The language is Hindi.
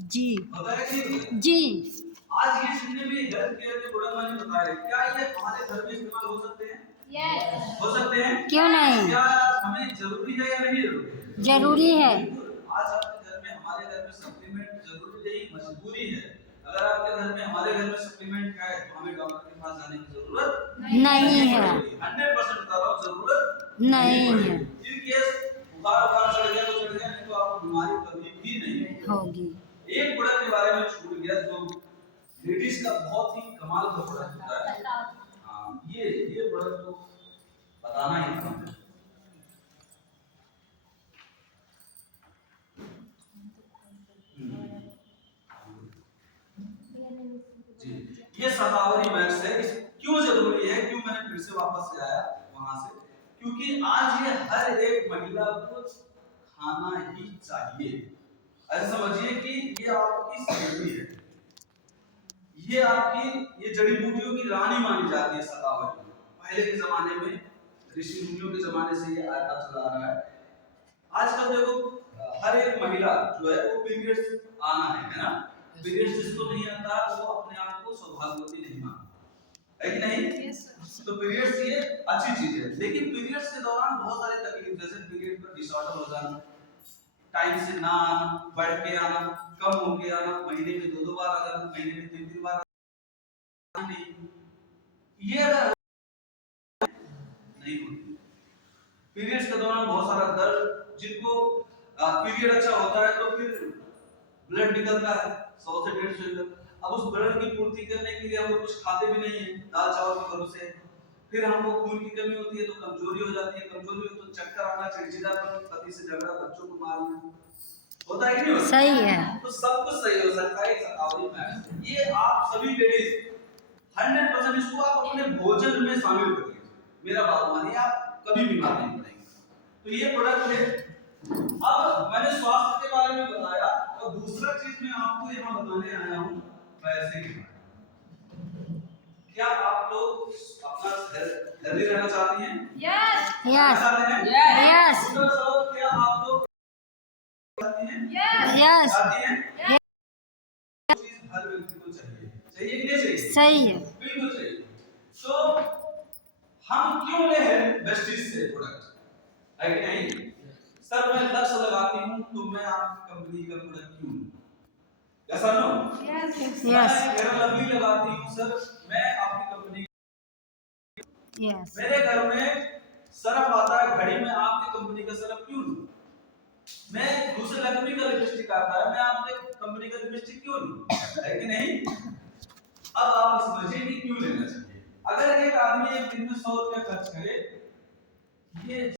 जी बताया कि नहीं बताया? जी। आज ये जितने भी हेल्थ केयर के प्रोडक्ट मैंने बताए, क्या ये हमारे घर में इस्तेमाल हो सकते हैं? हो सकते हैं? क्यों नहीं? क्या हमें जरूरी है या नहीं जरूरी है? जरूरी है। बिल्कुल। आज आपके घर में, हमारे घर में सप्लीमेंट जरूरी नहीं, मजबूरी है। अगर आपके घर में, हमारे घर में सप्लीमेंट है तो हमें डॉक्टर के पास जाने की जरूरत नहीं है। 100% बता रहा हूँ, जरूरत नहीं है। इन केस बुखार चढ़ गया तो चढ़ गया, नहीं तो आपको बीमारी कभी भी नहीं होगी। एक प्रोडक्ट के बारे में छूट गया, जो लेडीज का बहुत ही कमाल का प्रोडक्ट होता है। हाँ, ये प्रोडक्ट तो बताना ही था। जी, ये शतावरी मैक्स है। क्यों जरूरी है, क्यों मैंने फिर से वापस से आया वहां से, क्योंकि आज ये हर एक महिला को खाना ही चाहिए। ऐसा समझिए कि ये आपकी जिंदगी है, ये आपकी, ये जड़ी बूटियों की रानी मानी जाती है शतावरी। पहले के जमाने में, ऋषि मुनियों के जमाने से ये आता चला आ रहा है। आजकल देखो हर एक महिला जो है वो पीरियड्स आना है ना। पीरियड्स जिसको नहीं आता वो अपने आप को सौभाग्यवती नहीं मानता है कि नहीं? तो पीरियड्स ये अच्छी चीज है, लेकिन पीरियड्स के दौरान बहुत सारे तकलीफ, जैसे पीरियड पर डिसऑर्डर हो जाना, टाइम से ना आना, बढ़ के आना, कम हो के आना, महीने में 2-2 बार आ जाना, महीने में 3-3 बार नहीं, ये अगर नहीं होती। पीरियड्स के दौरान बहुत सारा दर्द, जिनको पीरियड अच्छा होता है तो फिर ब्लड निकलता है 100 से 150 लीटर। अब उस ब्लड की पूर्ति करने के लिए हम लोग कुछ खाते भी नहीं है, दाल चावल के भरोसे। फिर हमको खून की कमी होती है तो कमजोरी हो जाती है, कमजोरी हो तो चक्कर आना, चिड़चिड़ापन, पति से झगड़ा, बच्चों को मारना, होता है कि नहीं होता? सही है। तो सब कुछ सही हो सकता है शतावरी मैक्स। ये आप सभी लेडीज 100% इसको आप अपने भोजन में शामिल कर लीजिए। मेरा बात मानिए, आप कभी बीमार नहीं पड़ेंगे। तो ये प्रोडक्ट है। अब मैंने स्वास्थ्य के बारे में बताया, और दूसरा चीज मैं आपको यहाँ बताने आया हूँ पैसे के बारे में। क्या आप लोग अपना हेल्दी रहना चाहती हैं? यस यस यस क्या आप लोग चाहती हैं? यस चाहती हैं? चीज हर व्यक्ति को चाहिए, चाहिए कि नहीं चाहिए? सही है। बिल्कुल चाहिए। तो हम क्यों ले हैं वेस्टिज से प्रोडक्ट, है कि नहीं? सर मैं लक्ष्य लगाती हूँ तो मैं आपकी कंपनी का प्रोडक्ट क्यों लूं? ऐसा नो? यस मैं फेयर लवली लगाती हूँ सर, मैं आपकी कंपनी, यस। मेरे घर में सरफ आता है घड़ी में, आपकी कंपनी का सरफ क्यों लूं? मैं दूसरे कंपनी का लिपस्टिक आता है, मैं आपके कंपनी का लिपस्टिक क्यों लूं? है कि नहीं? अब आप समझिए कि क्यों लेना चाहिए। अगर एक आदमी एक दिन में 100 रुपया खर्च करे, ये